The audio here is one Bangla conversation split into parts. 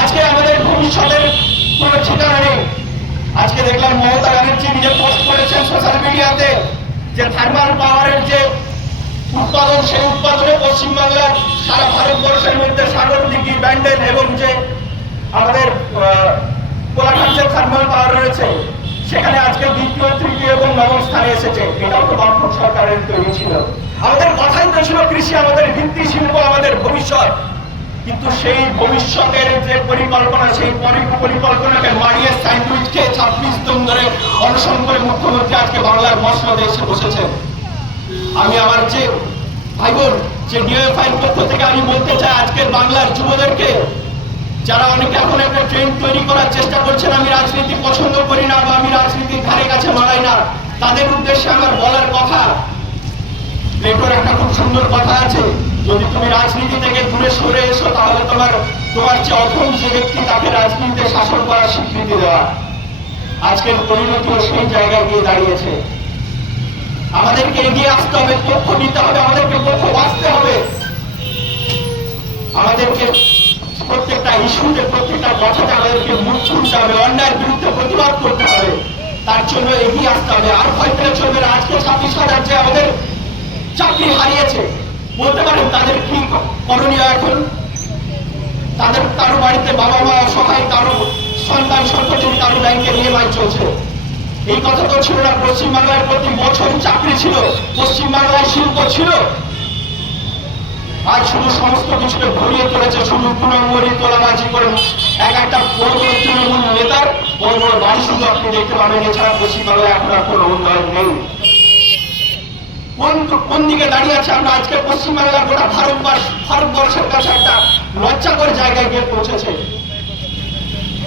আজকে আমাদের ভবিষ্যতের কোনো ঠিকানা নেই। আজকে দেখলাম মমতা ব্যানার্জি নিজে পোস্ট করেছেন সোশ্যাল মিডিয়াতে যে থার্মাল পাওয়ারের যে উৎপাদন, সেই উৎপাদনে পশ্চিমবাংলার সারা ভারতবর্ষের মধ্যে সাগরদিঘি, ব্যান্ডেল এবং যে আমাদের কোলাঘাটের থার্মাল পাওয়ার রয়েছে, সেখানে আজকে দ্বিতীয়, তৃতীয় এবং নবম স্থানে এসেছে। এটাও তো বামফ্রন্ট সরকারের তৈরি ছিল। আমাদের কথাই তো ছিল কৃষি আমাদের ভিত্তি শিল্প, আমাদের ভবিষ্যৎ। কিন্তু সেই ভবিষ্যতের যে পরিকল্পনা, সেই পরিকল্পনাকে মারিয়ে স্যান্ডউইচ খেয়ে 26 দিন ধরে অনশন করে মুখ্যমন্ত্রী আজকে বাংলার মসনদে এসে বসেছেন। আমি আমার যে ভাই বোন, যে ডিওএফআইয়ের পক্ষ থেকে আমি বলতে চাই আজকের বাংলার যুবদেরকে, যারা অনেকে এখন একটা ট্রেন্ড তৈরি করার চেষ্টা করছেন, আমি রাজনীতি পছন্দ করি না বা আমি রাজনীতির ধারে কাছে মানাই না, তাদের উদ্দেশ্যে আমার বলার কথা, প্লেটোর একটা খুব সুন্দর কথা আছে, যদি তুমি রাজনীতি থেকে দূরে সরে এসো তাহলে তোমার যে অধম যে ব্যক্তি, তাকে রাজনীতিতে শাসন করার স্বীকৃতি দেওয়া। আজকের পরিণতিও সেই জায়গায় গিয়ে দাঁড়িয়েছে। আমাদেরকে এগিয়ে আসতে হবে, পক্ষ নিতে হবে, আমাদেরকে পক্ষ বাঁচতে হবে, আমাদেরকে প্রত্যেকটা ইস্যুতে, প্রত্যেকটা কথাতে আমাদেরকে মুখ খুলতে হবে, অন্যায়ের বিরুদ্ধে প্রতিবাদ করতে হবে, তার জন্য এগিয়ে আসতে হবে। আর ভয় পেলে চলবে না। আজকে 26,000 যে আমাদের চাকরি হারিয়েছে, বলতে পারেন তাদের কি করণীয় এখন? তাদের কারো বাড়িতে বাবা মা অসহায়, কারো সন্তান সন্ততি, কারো ব্যাংকের ইএমআই চলছে। এই কথা তো ছিল না। পশ্চিমবাংলায় প্রতি বছর চাকরি ছিল, পশ্চিমবাংলায় শিল্প ছিল। আজ শুধু সমস্ত কিছুকে ভরিয়ে তুলেছে, শুধু 2 নম্বরই তোলাবাজি করে এক একটা বড় বড় তৃণমূল নেতার বড় বড় বাড়ি শুধু আপনি দেখতে পাবেন। এছাড়া পশ্চিমবাংলায় এখন আর কোনো উন্নয়ন নেই। কোন দিকে দাঁড়িয়ে আছে আমরা? আজকে পশ্চিমবাংলা গোটা ভারতবর্ষের কাছে একটা লজ্জাকর জায়গায় গিয়ে পৌঁছেছে।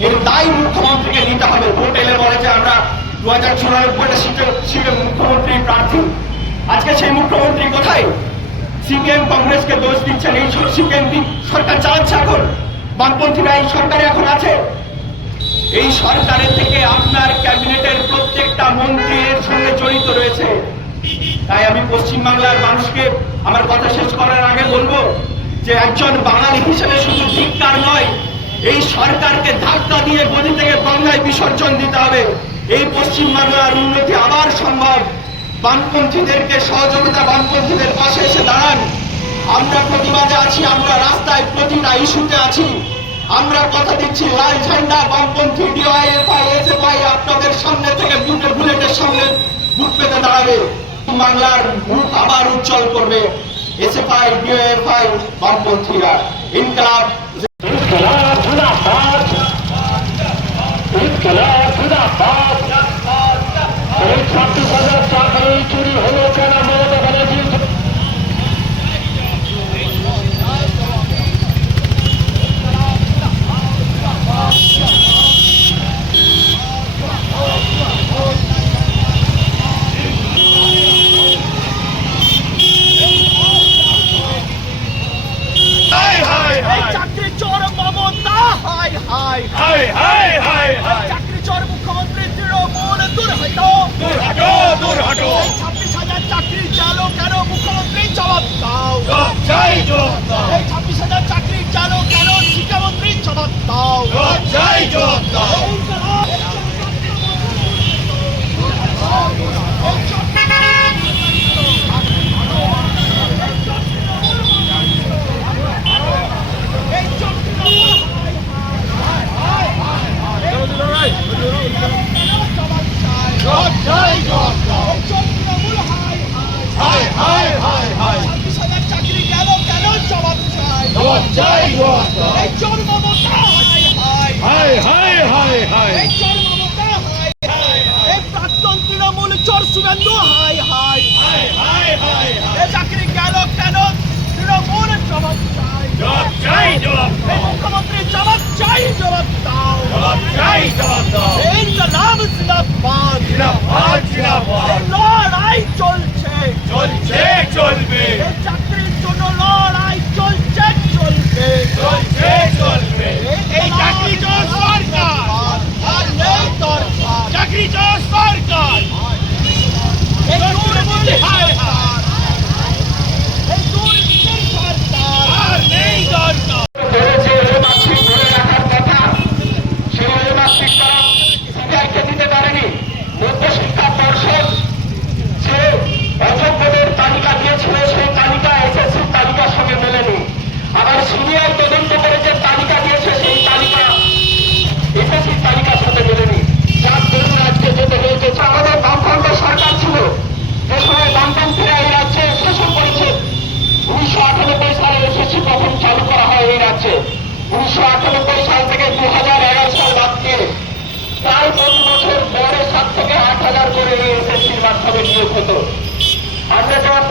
এর দায় মুখ্যমন্ত্রীকে নিতে হবে। ভোট এলে বলে যে আমরা 2094 সিটে মুখ্যমন্ত্রী প্রার্থী। আজকে সেই মুখ্যমন্ত্রী কোথায়? সিপিএম কংগ্রেসকে দোষ দিচ্ছেন। এই সিপিএম সরকার চালাচ্ছে এখন, বামপন্থীরা এই সরকারে এখন আছে। এই সরকারের থেকে আপনার ক্যাবিনেটের প্রত্যেকটা মন্ত্রী এর সঙ্গে জড়িত রয়েছে। তাই আমি পশ্চিমবাংলার মানুষকে আমার কথা শেষ করার আগে বলবো যে একজন বাঙালি হিসেবে শুধু ধিক্কার নয়, এই সরকারকে ধাক্কা দিয়ে গদি থেকে গঙ্গায় বিসর্জন দিতে হবে। এই পশ্চিমবাংলার উন্নতি আবার সম্ভব। বামপন্থীদেরকে সহযোগিতা, বামপন্থীদের পাশে এসে দাঁড়ান। আমরা প্রতিবাদে আছি, আমরা রাস্তায় প্রতিটা ইস্যুতে আছি। আমরা কথা দিচ্ছি, লাল ঝান্ডা বামপন্থী ডিওএফআই, এসএফআই আপনাদের সামনে থেকে বুলেটের সামনে বুক পেতে দাঁড়াবে। বাংলার মুখ আবার উজ্জ্বল করবে এসএফআই, ডিওএফআই, বামপন্থীরা। ইনকলাব এই 26,000 চাকরি চুরি হলো কেন? মমতা ব্যানার্জি চাকরি চোর Mamata, high high high high high high. চাকরি চোর মুখ্যমন্ত্রী তৃণমূল, দূর হটো দূর হটো দূর হটো। 26,000 চাকরি চালো কেন? মুখ্যমন্ত্রী জবাব দাও, চাই জবাব দাও। 26,000 চাকরি চালো কেন? শিক্ষামন্ত্রী জবাব দাও, চাই জবাব দাও। চাকরি গেল কেন? জবাব চাই, চাই জবাব দাও। এই চোর Mamata, high high high high high. এই চোর মমতা, হাই হাই। এই প্রাক্তন তৃণমূল চোর Suvendu, high high high high high high. এই চাকরি গেল কেন? তৃণমূল জবাব চাই, চাই জবাব এই দাও। মুখ্যমন্ত্রী জবাব চাই, জবাব দাও, চাই জবাব দাও। ইনকলাব জিন্দাবাদ, জিন্দাবাদ জিন্দাবাদ। এই লড়াই চলছে, চলছে চলবে, এই চাকরির জন্য লড়াই চলছে চলবে, চলছে চলবে। এই চাকরি চোর সরকার আর নেই দরকার, চাকরি চোর সরকার, এই দুর্নীতি সরকার, এই দুর্নীতি সরকার আর নেই দরকার। ধরে রাখার 1998 সাল থেকে 2011 সাল বাদ দিয়ে প্রায় প্রতি বছর গড়ে 7 থেকে 8 হাজার করে এসএসসির মাধ্যমে নিয়োগ হতো। আমরা যখন